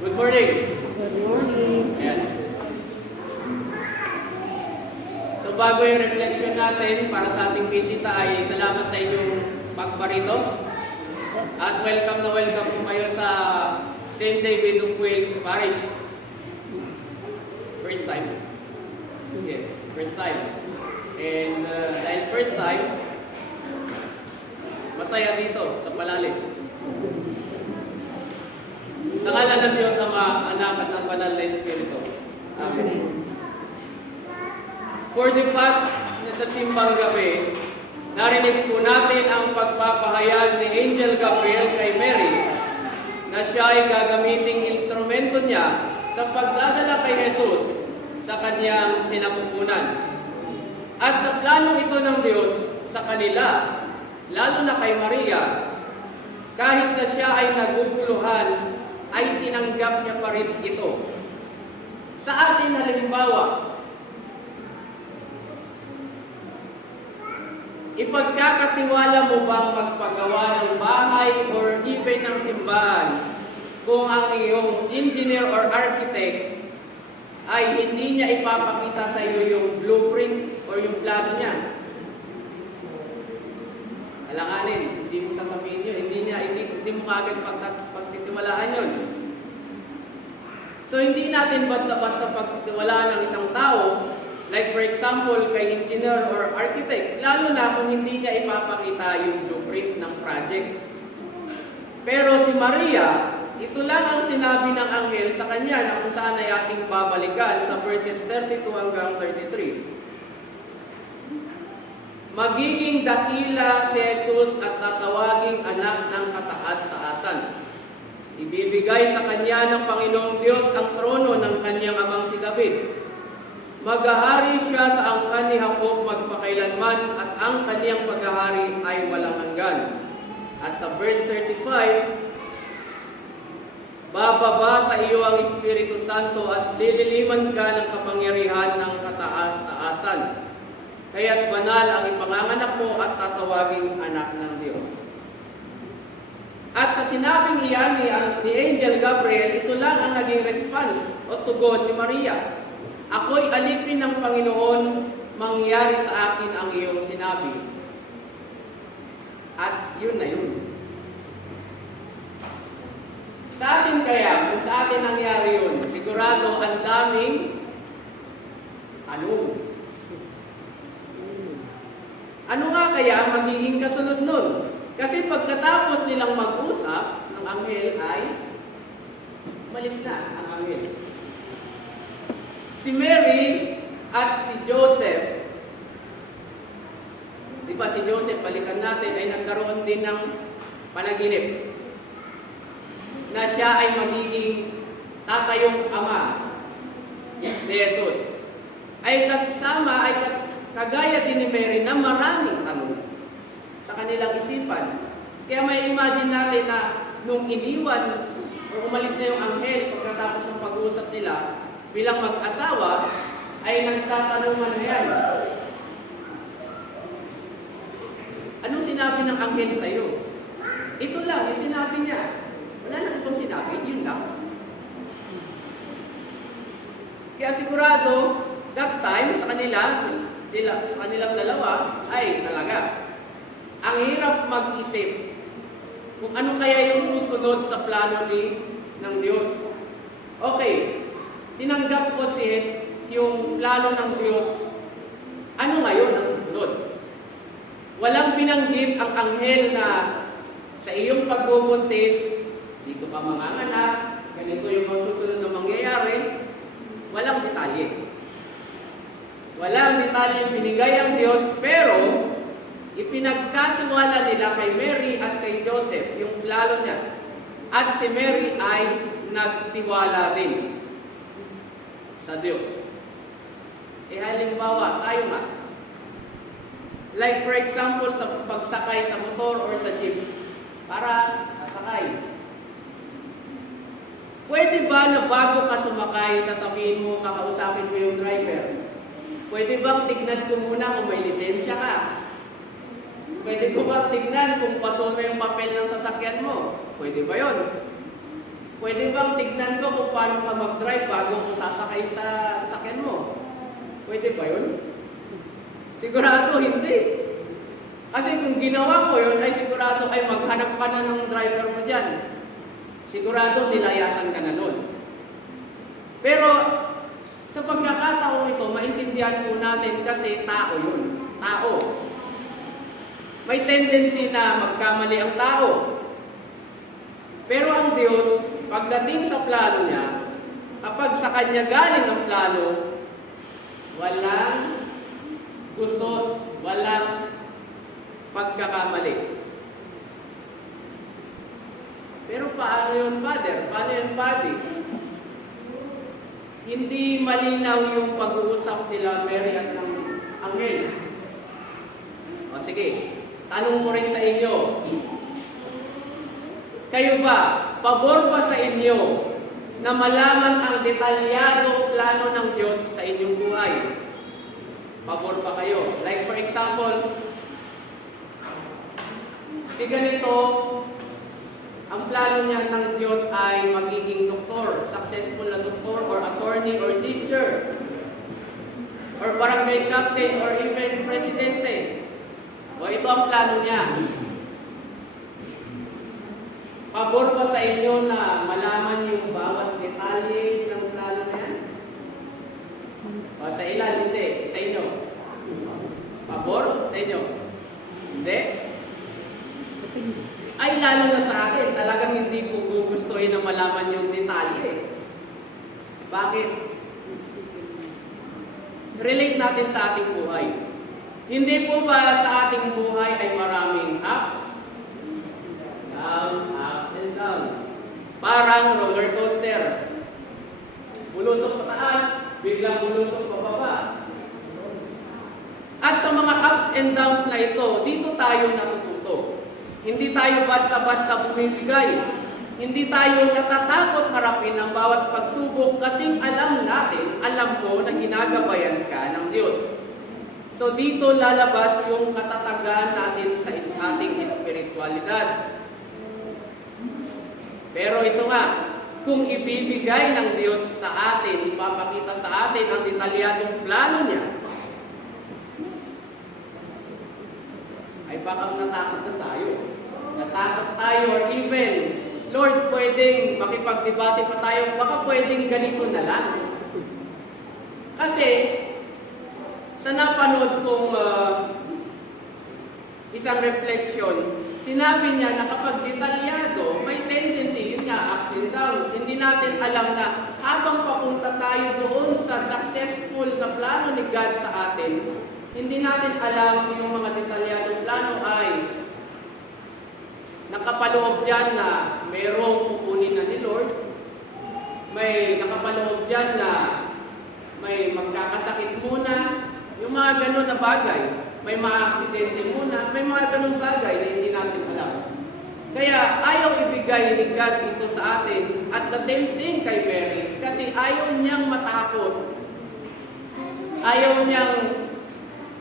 Good morning. Good morning. Ayan. So bago yung reflection natin para sa ating bisita ay salamat sa inyong pagparito. At welcome na welcome po kayo sa St. David of Wales Parish. First time? Yes, first time. And dahil first time, masaya dito sa Palalim. Sa ngalan ng Diyos, Ama, Anak at ng Banal na Espiritu. Amen. For the past sa simbang gabi, narinig po natin ang pagpapahayag ni Angel Gabriel kay Mary na siya ay gagamiting instrumento niya sa pagdadala kay Jesus sa kanyang sinapupunan. At sa planong ito ng Diyos sa kanila, lalo na kay Maria, kahit na siya ay naguguluhan, ay tinanggap niya pa rin ito. Sa atin halimbawa, ipagkakatiwala mo bang magpagawa ng bahay or even ng simbahan kung ang iyong engineer or architect ay hindi niya ipapakita sa iyo yung blueprint or yung plano niya? Alanganin, hindi mo sasabihin yun, hindi mo kagad pagtitiwalaan yun. So hindi natin basta-basta pagtitiwalaan ng isang tao, like for example, kay engineer or architect, lalo na kung hindi niya ipapakita yung blueprint ng project. Pero si Maria, ito lang ang sinabi ng anghel sa kanya na kung saan ay ating babalikan sa verses 32 hanggang 33. Magiging dakila si Jesus at tatawaging anak ng kataas-taasan. Ibibigay sa kanya ng Panginoong Diyos ang trono ng kanyang amang si David. Maghahari siya sa angkan ni Jacob magpakailanman at ang kanyang paghahari ay walang hanggan. At sa verse 35, bababa sa iyo ang Espiritu Santo at lililiman ka ng kapangyarihan ng kataas-taasan. Kaya't banal ang ipanganganak mo at tatawaging anak ng Diyos. At sa sinabing iyan ni Angel Gabriel, ito lang ang naging response o tugon ni Maria. Ako'y alipin ng Panginoon, mangyari sa akin ang iyong sinabi. At yun na yun. Sa atin kaya, kung sa atin nangyari yun, sigurado ang daming ano? Ano nga kaya ang magiging kasunod nun? Kasi pagkatapos nilang mag-usap, ng anghel ay umalis na ang anghel. Si Mary at si Joseph, di ba si Joseph, balikan natin, ay nagkaroon din ng panaginip na siya ay magiging tatayong ama ni Jesus. Ay kasama, kagaya din ni Mary na maraming tanong sa kanilang isipan. Kaya may imagine natin na nung iniwan o umalis na yung anghel pagkatapos ng pag-uusap nila bilang mag-asawa, ay nagtatanungan na yan. Anong sinabi ng anghel sa iyo? Ito lang, yung sinabi niya. Wala na itong sinabi, yun lang. Kaya sigurado, that time sa kanilang dalawa ay talaga ang hirap mag-isip kung ano kaya yung susunod sa plano ng Diyos. Okay, tinanggap ko yung plano ng Diyos. Ano ngayon ang susunod? Walang binanggit ang anghel na sa iyong pagbubuntis, dito ka manganganak, ganito yung susunod na mangyayari. Walang detalye. Walang detalye binigay ang Diyos, pero ipinagkatiwala nila kay Mary at kay Joseph yung plano niya. At si Mary ay nagtiwala din sa Diyos. Halimbawa, tayo nga. Like for example, sa pagsakay sa motor or sa jeep, para sasakay. Pwede ba na bago ka sumakay, sasabihin mo, kakausapin mo yung driver? Pwede bang tignan ko muna kung may lisensya ka? Pwede ko ba tignan kung paso na yung papel ng sasakyan mo? Pwede ba yun? Pwede bang tignan ko kung paano ka mag-drive bago ko sasakay sa sasakyan mo? Pwede ba yun? Sigurado hindi. Kasi kung ginawa ko yun, ay sigurado ay maghanap ka na ng driver mo dyan. Sigurado nilayasan ka na nun. Pero sa pagkakataong ito, maintindihan po natin kasi tao yun. Tao. May tendency na magkamali ang tao. Pero ang Diyos, pagdating sa plano niya, kapag sa Kanya galing ang plano, walang gusot, walang pagkakamali. Pero paano yun, Father? Paano yun, Buddy? Hindi malinaw yung pag-uusap nila Mary at ng anghel. O sige, tanong ko rin sa inyo. Kayo ba, pabor ba sa inyo na malaman ang detalyadong plano ng Diyos sa inyong buhay? Pabor ba kayo? Like for example, si ganito, ang plano niya ng Diyos ay magiging doktor, successful na doktor, or attorney, or teacher, or barangay captain, or even presidente. O ito ang plano niya. Pabor ba sa inyo na malaman yung bawat detalye ng plano na yan? O sa ilan, hindi. Sa inyo? Pabor? Sa inyo? Hindi? Ay, lalo na sa akin, talagang hindi ko gugustuhin na malaman yung detalye. Bakit? Relate natin sa ating buhay. Hindi po ba sa ating buhay ay maraming ups, downs, ups and downs? Parang roller coaster. Bulusok pataas, biglang bulusok pababa. At sa mga ups and downs na ito, dito tayo natututo. Hindi tayo basta-basta bumibigay. Hindi tayo natatakot harapin ang bawat pagsubok kasing alam mo na ginagabayan ka ng Diyos. So dito lalabas yung katatagan natin sa ating espiritualidad. Pero ito nga, kung ibibigay ng Diyos sa atin, ipapakita sa atin ang detalyadong plano niya, ay baka natakot na tayo. Natakot tayo or even, Lord, pwedeng makipagdebate pa tayo, baka pwedeng ganito na lang. Kasi, sa napanood kong isang reflection, sinabi niya na kapag detalyado, may tendency, yun nga, ups and downs. Hindi natin alam na habang papunta tayo doon sa successful na plano ni God sa atin, hindi natin alam yung mga detalyadong plano ay nakapaloob dyan na mayroong kukunin na ni Lord, may nakapaloob dyan na may magkakasakit muna, yung mga ganun na bagay, may mga-aksidente muna, may mga ganung bagay na hindi natin alam. Kaya ayaw ibigay ni God ito sa atin at the same thing kay Mary kasi ayaw niyang matakot. Ayaw niyang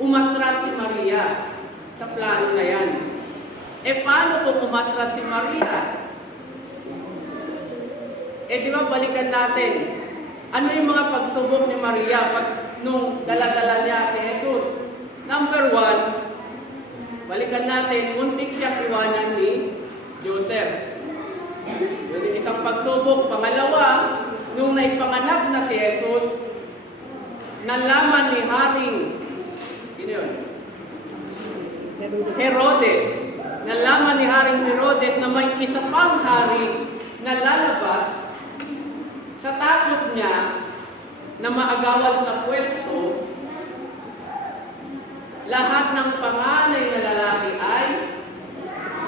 umatras si Maria sa plano na yan. E paano kung umatras si Maria? Di ba balikan natin, ano yung mga pagsubok ni Maria nung dala-dala niya si Jesus? Number 1, balikan natin, muntik siyang iwanan ni Joseph. Yun yung isang pagsubok. Pangalawa, nung naipanganak na si Jesus, nalaman ni Haring, sino yun? Herodes. Nalaman ni Haring Herodes na may isa pang hari na lalabas sa takot niya na maagawal sa pwesto, lahat ng panganay na lalaki ay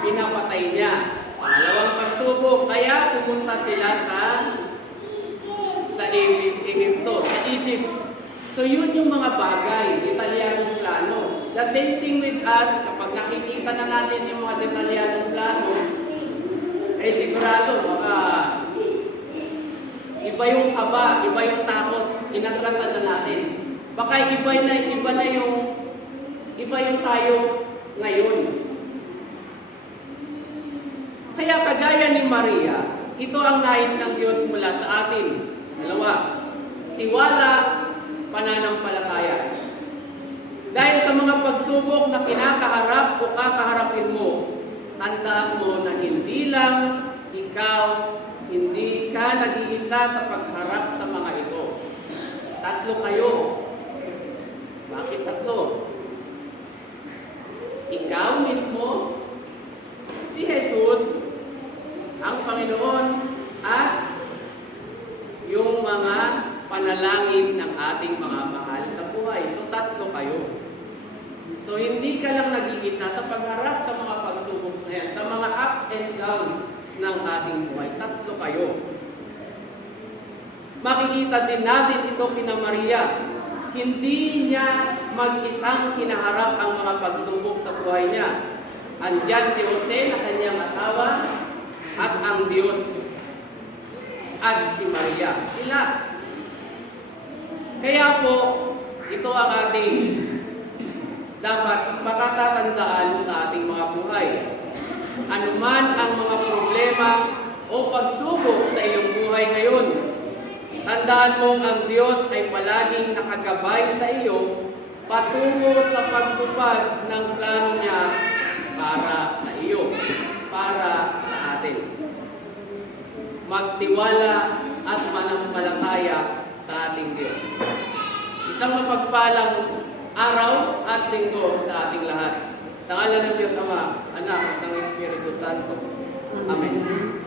pinapatay niya. Pangalawang pagsubok, kaya pumunta sila sa Egypto, sa Egypt. So yun yung mga bagay, detalyadong plano. The same thing with us, kapag nakikita na natin yung mga detalyadong plano, ay sigurado, baka iba yung kaba, iba yung takot, inatrasan na natin. Baka iba yung tayo ngayon. Kaya kagaya ni Maria, ito ang nais ng Diyos mula sa atin. Dalawa, tiwala, pananampalataya. Dahil sa mga pagsubok na kinakaharap o kakaharapin mo, tandaan mo na hindi lang ikaw, hindi ka nag-iisa sa pagharap sa mga ito. Tatlo kayo. Bakit tatlo? Ikaw mismo, si Jesus, ang Panginoon, at yung mga panalangin ng ating mga mahal sa buhay. So, tatlo kayo. So, hindi ka lang nag-iisa sa pagharap sa mga pagsubok na yan, sa mga ups and downs ng ating buhay. Tatlo kayo. Makikita din natin ito kina Maria. Hindi niya mag-isang kinaharap ang mga pagsubok sa buhay niya. Andyan si Jose na kanyang asawa at ang Diyos at si Maria. Sila. Kaya po, ito ang ating dapat makatatandaan sa ating mga buhay. Anuman ang mga problema o pagsubok sa iyong buhay ngayon, tandaan mong ang Diyos ay palaging nakagabay sa iyo patungo sa pagtupad ng plano niya para sa iyo, para sa atin. Magtiwala at manampalataya sa ating Diyos. Isang mapagpalang araw at linggo sa ating lahat. Sa ngalan ng Diyos Ama, Anak at ng Espiritu Santo. Amen.